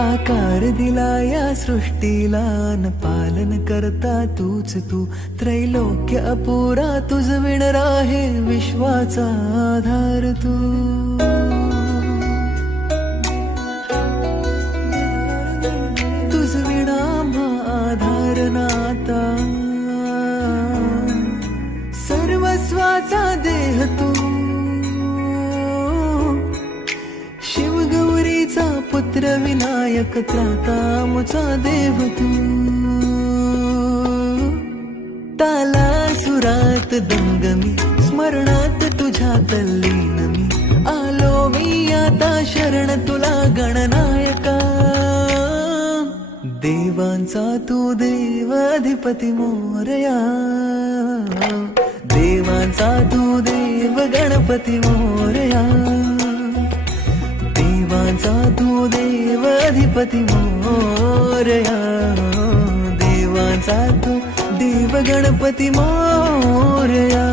आकार दिला या सृष्टीला न पालन करता तूच तू त्रैलोक्य अपुरा तुझ विण राहे विश्वाचा आधार तू तुझ विणा आधार नाता सर्वस्वाचा देह तू शिवगौरीचा पुत्र विनायक त्रातामुचा देव तू तालासुरात दंगमी स्मरणात तुझ्या तल्लीन मी आलो मी आता शरण तुला गणनायका देवांचा तू देव अधिपती मोरया देवांचा तू देव गणपती मोरया देवांचा तू देव अधिपती मोरया देवांचा तू देव गणपती मोरया